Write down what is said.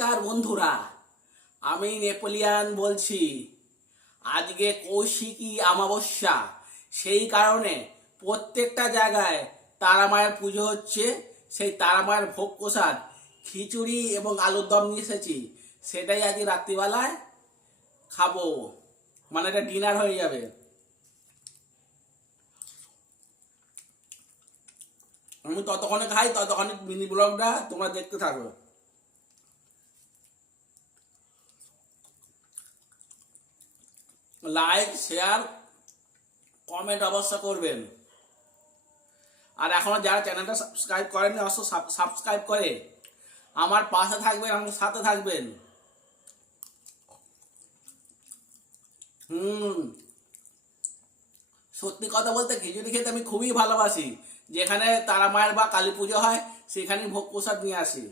নমস্কার বন্ধুরা, আমি নেপোলিয়ান বলছি। আজকে কৌশিকী অমাবস্যা, সেই কারণে প্রত্যেকটা জায়গায় তারা মায়ের পুজো হচ্ছে। সেই তারা মায়ের ভোগ প্রসাদ খিচুড়ি এবং আলুর দম নিয়ে এসেছি। সেটাই আজকে রাত্রিবেলায় খাবো, মানে এটা ডিনার হয়ে যাবে। আমি ততক্ষণে খাই, ততক্ষণে মিনি ব্লগটা তোমরা দেখতে থাকো। লাইক, শেয়ার, কমেন্ট অবশ্য করবেন। আর এখনো যারা চ্যানেলটা সাবস্ক্রাইব করেন অবশ্য সাবস্ক্রাইব করে আমার পাশে থাকবেন, আমার সাথে থাকবেন। সত্যি কথা বলতে খিচুড়ি খেতে আমি খুবই ভালোবাসি। যেখানে তারা মায়ের বা কালী পুজো হয় সেখানে ভোগ প্রসাদ নিয়ে আসি।